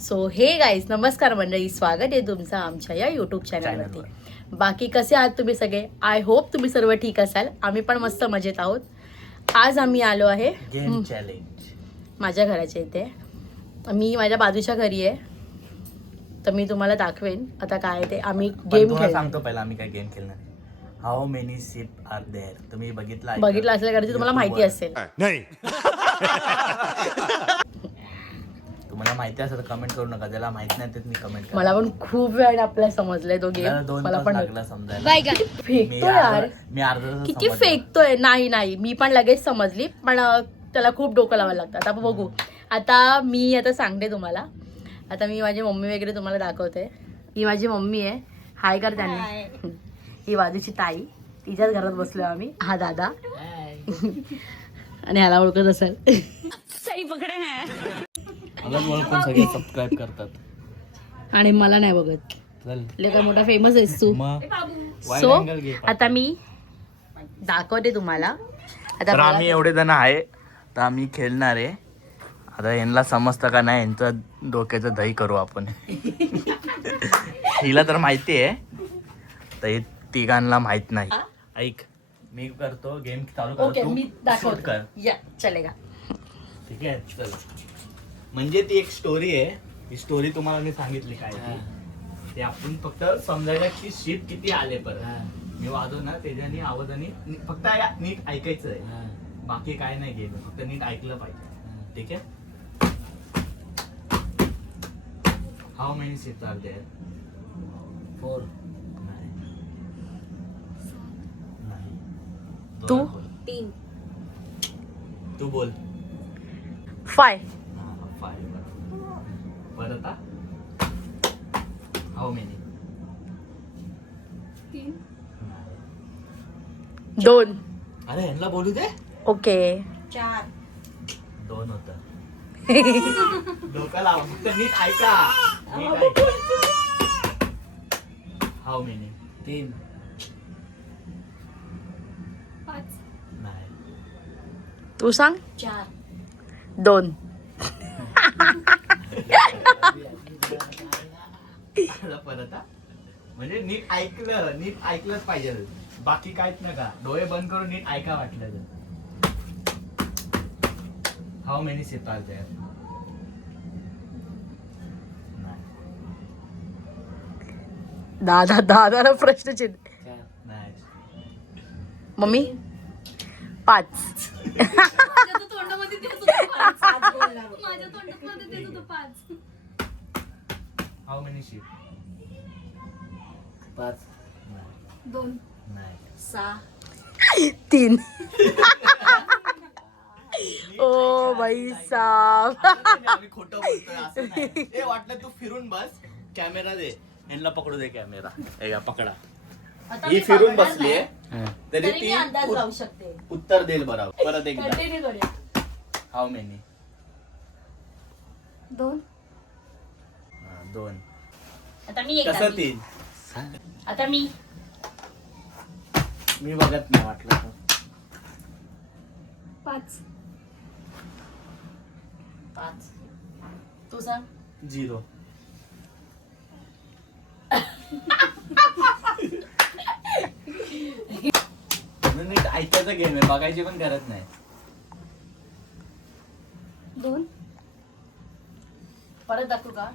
So हे guys नमस्कार मंडळी, स्वागत आहे तुमचं आमच्या या यूट्यूब चॅनलवरती. बाकी कसे आहात तुम्ही सगळे? आय होप तुम्ही सर्व ठीक असाल. आम्ही पण मस्त मजेत आहोत. आज आम्ही आलो आहे गेम चॅलेंज माझ्या घराच्या इथे. मी माझ्या बाजूच्या घरी आहे, तर मी तुम्हाला दाखवेन आता काय ते आम्ही गेम सांगतो. पहिला आम्ही काय गेम खेळणार. How many ship are there. तुम्ही बघितलं असल्या कारण तुम्हाला माहिती असेल. नाही तुम्हाला माहिती असेल तर कमेंट करू नका. ज्याला माहित नाही ते मी कमेंट करा. मला पण खूप वेळ आपल्याला समजलाय तो गेम. मला पण लागला समजायला. फेकतोय यार, मी अर्धा किती फेकतोय. नाही मी पण लगेच समजली, पण त्याला खूप डोकं लावायला लागतं. आता बघू. आता मी सांगते तुम्हाला. आता मी माझी मम्मी वगैरे तुम्हाला दाखवते. ही माझी मम्मी आहे. हाय कर त्यांना. ही बाजूची ताई, तिच्याच घरात बसलोय आम्ही. हा दादा आणि ह्याला ओळखत असेल. सही पकडे ओळखून सगळे सबस्क्राईब करतात आणि मला नाही बघत. चल लय मोठा फेमस आहेस तू. सो आता मी दाखवते तुम्हाला. तर आम्ही एवढे जण आहे, तर आम्ही खेळणार आहे. आता यांना समजतं का नाही, यांचं डोक्याचं दही करू आपण. हिला तर माहिती आहे, तर हे तिघांना माहित नाही. ऐक, मी करतो गेम चालू करतो. मी दाखवतो. कर या चलेगा. ठीक आहे. चल, म्हणजे ती एक स्टोरी आहे. ही स्टोरी तुम्हाला मी सांगितली काय ते आपण फक्त समजायला की शिप किती आले परत. मी वाजव ना त्याच्यानी आवाजाने फक्त नीट ऐकायचं आहे. बाकी काय नाही गेलं, फक्त नीट ऐकलं पाहिजे. ठीक आहे. How many ships are there? 4. तू 3. तू बोल. 5. 5. परत हाऊ मेनी? 3. 2. अरे यांना बोलू दे. ओके. 4. 2 होत. डोकं लाव, फक्त नीट ऐका. How many? 3. 5. नाही. तू सांग. 4. 2. परत म्हणजे नीट ऐकलंच पाहिजे. बाकी काहीच नका. डोळे बंद करून नीट ऐका वाटलं तर. How many ship are there? दादा प्रश्नचिन्ह. नाही. मम्मी 5. माझ्या तोंडामध्ये तेच होतं 5. माझ्या तोंडामध्ये तेच होतं 5. How many ship? 5. 2. नाही. 6. 3. ओ भाई साहब. आम्ही खोटं बोलतोय असं नाही. ए, वाटलं तू फिरून बस. कॅमेरा दे. यांना पकडू दे कॅमेरा. हे पकडा. ही फिरून बसलीये तरी ती अंदाज लावू शकते. उत्तर देईल बरोबर. परत एकदा. कंटिन्यू करूया. How many? 2. 2. आता मी कसं 3? आता मी बघत नाही वाटलं तर. 5. 5. तू सांग. 0. नीट ऐकायचं गेम आहे, बघायची पण गरज नाही. 2. परत दाखवू का?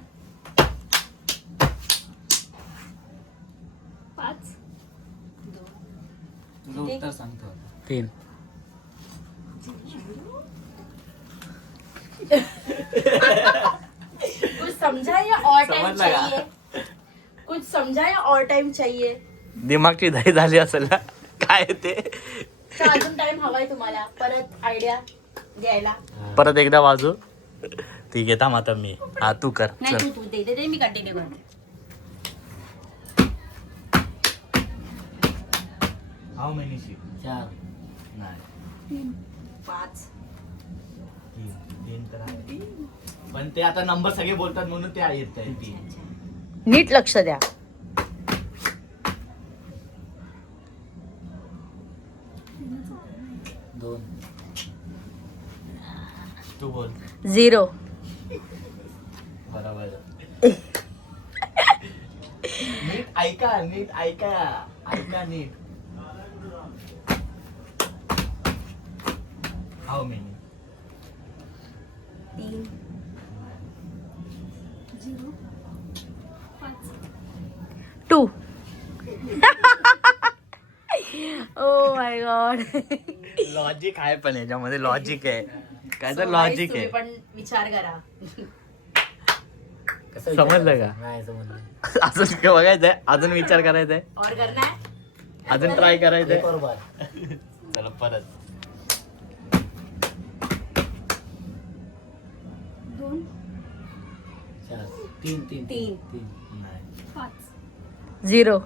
5. तुझं उत्तर सांगतो. 3. कुछ समझा या और टाइम समजला का? चाहिए? कुछ समझा या और टाइम चाहिए? दिमागची दही झाली असेल ना काय ते. तर अजून टाइम हवाय तुम्हाला परत आयडिया द्यायला? परत एकदा वाजू. ठीक आहे, थांब आता मी. हा, तू कर. नाही, चल. तू दे मी कंटिन्यू करते. How many ship? 4. नाही. 3. 5. 3 तर आहे. पण ते आता नंबर सगळे बोलतात म्हणून ते येत आहे 3. नीट लक्ष द्या. 2. तू बोल. 0. बरोबर. ऐका नीट, ऐका नीट. How many? 3 0 5 2. Oh my god. Logic आहे पण याच्यामध्ये लॉजिक आहे. काय तर लॉजिक आहे. पण विचार करा. समजलं का? नाही समजलं. अजून काय बघायचंय, अजून विचार करायचाय, और करना है. अजून ट्राय करायचंय. बरोबर. चला परत. 2 4 3 3 तीन. 3 नाही. 5 0.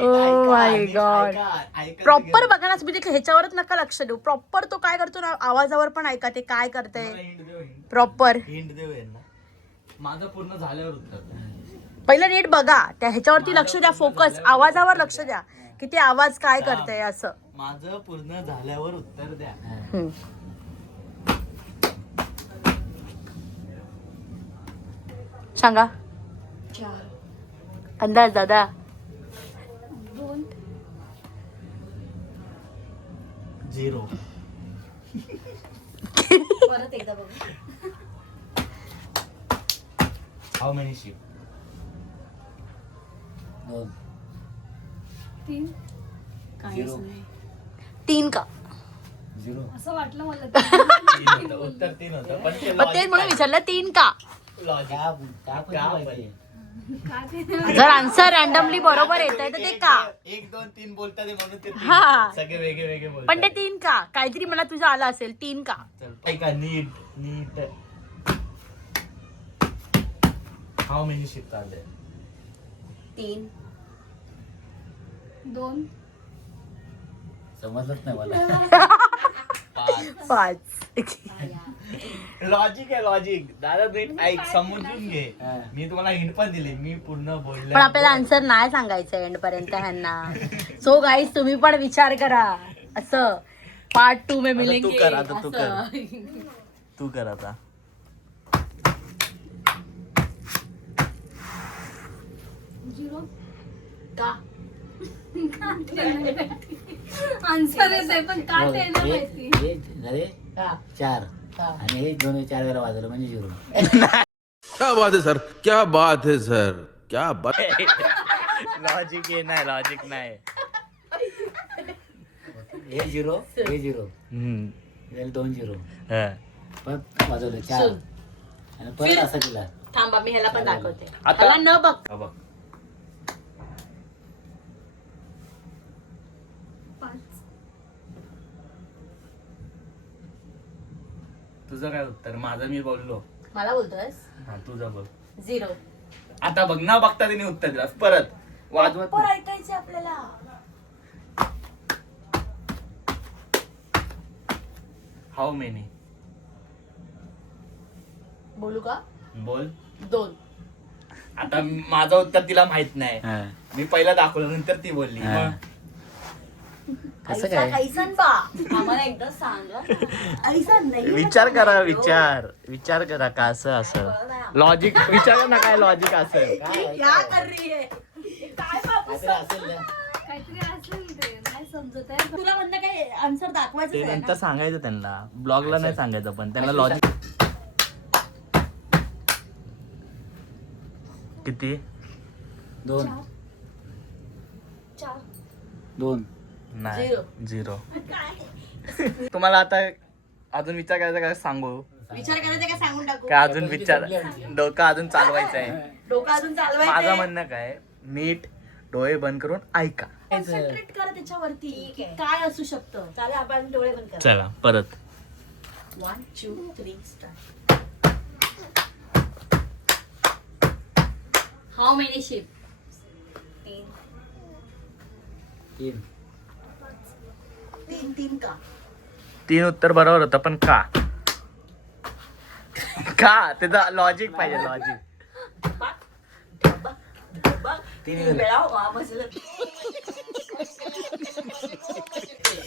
Oh my God. प्रॉपर बघा ना तुम्ही, ते ह्याच्यावरच नका लक्ष देऊ. प्रॉपर तो काय करतो ना, आवाजावर पण ऐका ते काय करतंय प्रॉपर. हिंट देऊ यांना. माझं पूर्ण झाल्यावर उत्तर द्या. पहिलं नीट बघा, त्या ह्याच्यावरती लक्ष द्या, फोकस आवाजावर लक्ष द्या की ते आवाज काय करतंय असं. माझं पूर्ण झाल्यावर उत्तर द्या. हम्म. सांगा 4 अंदाज दादा. 2 0. परत एकदा बघू. How many ship? 2 3 काहीच 0 नाही. 3 का? 0 असं वाटलं मला. 3 होतं, उत्तर 3 होतं. पण ते मग तेच म्हणून विचारलं 3 का? लॉजिक. का का पाहिजे? का ते जर आन्सर रॅन्डमली बरोबर येत आहे तर ते का? 1 2 3 बोलतात ते म्हणून ते तीन. हा. सगळे वेगळे वेगळे बोलतात. पण ते 3 का? काहीतरी मला तुझं आलं असेल 3 का? चल, ऐका नीट नीट. हाऊ मेनी शिप आले? 3. 2 समजलंच नाही मला. 5. लॉजिक आहे लॉजिक. दादा नीट ऐक, समजून घे. हा. मी तुम्हाला हिंट पण दिली, मी पूर्ण बोललो. पण आपल्याला आन्सर नाही सांगायचं एंड पर्यंत ह्यांना. सो गाईज तुम्ही पण विचार करा. असं पार्ट 2 में मिलेंगे. तू कर, आता तू असं. तू कर आता. 0 का? आन्सर येते पण का ते नाही माहिती. हे झाले का? 4 का? आणि हे 2 4 वेळा वाजवलं म्हणजे 0. क्या बात है सर, क्या बात है सर, क्या बात. लॉजिक आहे नाही, लॉजिक नाही. हे 0 हे 0 2 0 परत वाजवलं 4 सुन. आणि परत असं केला. थांबा मी ह्याला पण दाखवते. आता- त्याला न बघ. हा बघ. 5 तुझं काय उत्तर? माझं मी बोललो. मला बोलतोयस हा तुझं बघ. 0. आता बघ, ना बघता तिने उत्तर दिलं परत वाजवत पण नाही. ऐकायचे आपल्याला. How many? बोलू का? बोल. 2. आता माझं उत्तर तिला माहित नाही. मी पहिला दाखवलं, नंतर ती बोलली. हा. मग कसं काय? कैसन बा आम्हाला एकदा सांगा. ऐसन नाही. विचार करा, विचार करा का असं लॉजिक विचारा ना, काय लॉजिक असेल. क्या कर रही है? काय बाबू काहीतरी असेल ना. काहीतरी असेल ते नाही समजत आहे. तुला म्हणलं काय आन्सर दाखवायचं ते आहे नंतर ना? सांगायचं त्यांना, ब्लॉगला नाही सांगायचं, पण त्यांना लॉजिक. किती? 2 4 2 नाही, Zero. 0. तुम्हाला आता अजून विचार करायचा काय सांगू? विचार करायचा काय सांगून टाकू? काय अजून विचार, डोकं अजून चालवायचं आहे. डोकं अजून माझं चालवायचं. म्हणणं काय, नीट डोळे बंद करून ऐका. कॉन्सन्ट्रेट कर त्याच्यावरती. काय असू शकतं? चालेल आपण डोळे बंद कर. चला परत. 1 2 3 स्टार्ट. How many ship? 3. 3 3 का? 3 उत्तर बरोबर होतं, पण का? का? त्याचा लॉजिक पाहिजे, लॉजिक. 3 वेळा बसलं.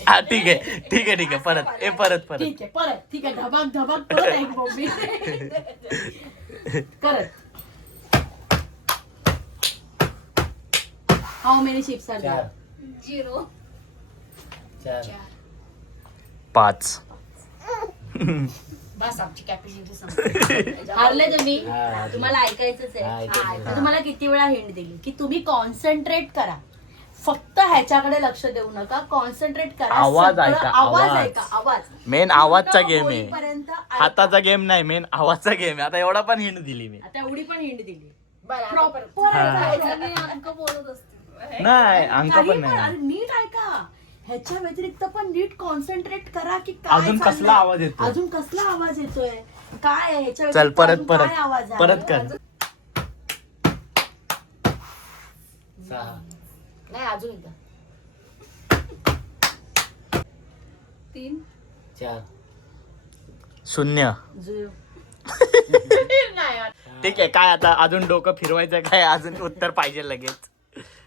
हा ठीक आहे, ठीक आहे, ठीक आहे. परत परत ठीक आहे परत. ठीक आहे. धबाक धबाक परत एक बॉम्बे. परत how many ships are 4 there? 0 4 5. बस आमची कॅपॅसिटी संपली. हारले तुम्ही. हा. तुम्हाला ऐकायचंच हा, आहे. ऐकायचं आहे. तर तुम्हाला किती वेळा हिंट दिली की तुम्ही कॉन्सन्ट्रेट करा, फक्त ह्याच्याकडे लक्ष देऊ नका, कॉन्सन्ट्रेट करा. आवाज सगळं ऐका, आवाज आवाज. ऐका, आवाज. मेन आवाजचा गेम आहे. होईपर्यंत ऐका. हाताचा गेम नाही, मेन आवाजचा गेम आहे. आता एवढा पण हिंट दिली मी. आता एवढी पण हिंट दिली. बरं, आता प्रॉपर परत. मी अंक बोलत असते. नाही अंक पण नाही. नीट ऐका. ह्याच्या व्यतिरिक्त पण नीट कॉन्सन्ट्रेट करा की काय अजून चाललंय. कसला आवाज येतोय? अजून कसला आवाज येतोय, काय आहे ह्याच्या चल व्यतिरिक्त परत अजून परत काय आवाज आहे? परत कर. 6 नाही अजून एकदा. 3 4 0. झिरो. ठीक आहे, काय आता अजून डोकं फिरवायचं काय? अजून उत्तर पाहिजे लगेच.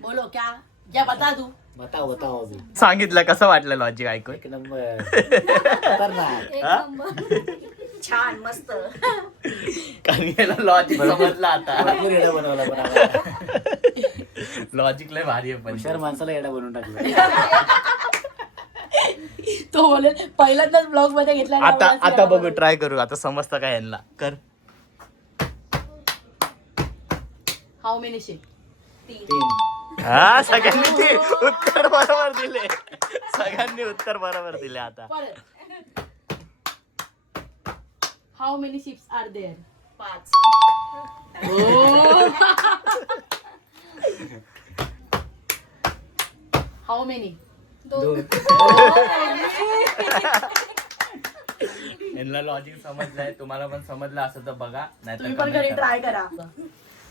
बोलो क्या बता दू. बताओ बताओ अभी. सांगितलं कसं वाटलं लॉजिक ऐकून? एक नंबर खतरनाक. एक नंबर. छान मस्त. कारण याला लॉजिक समजलं आता. भरपूर येडा बनवला पण आम्हाला. लॉजिक लय भारी आहे पण. हुशार माणसाला येडा बनवून टाकला. तो बोले पहिल्यांदाच ब्लॉग मध्ये घेतला. आता बघू, ट्राय करू. आता समजतं का यांना? कर. How many ship? 3 हा, सगळ्यांनी ते उत्तर बरोबर दिले. सगळ्यांनी उत्तर बरोबर दिले. आता परत. How many ships are there? 5 how many? 2 यांना लॉजिक समजलंय. तुम्हाला पण समजलं असं तर बघा, नाही तुम्ही पण घरी ट्राय करा.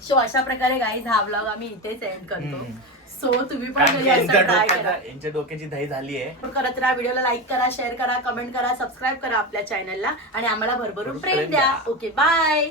सो अशा प्रकारे गाईज हा ब्लॉग आम्ही इथेच एंड करतो. सो तुम्ही पण घरी असं ट्राय करा. यांच्या डोक्याची दही झाली आहे. करत राहा. व्हिडिओला लाईक करा, शेअर करा, कमेंट करा, सबस्क्राईब करा आपल्या चॅनलला आणि आम्हाला भरभरून प्रेम द्या. Okay, bye.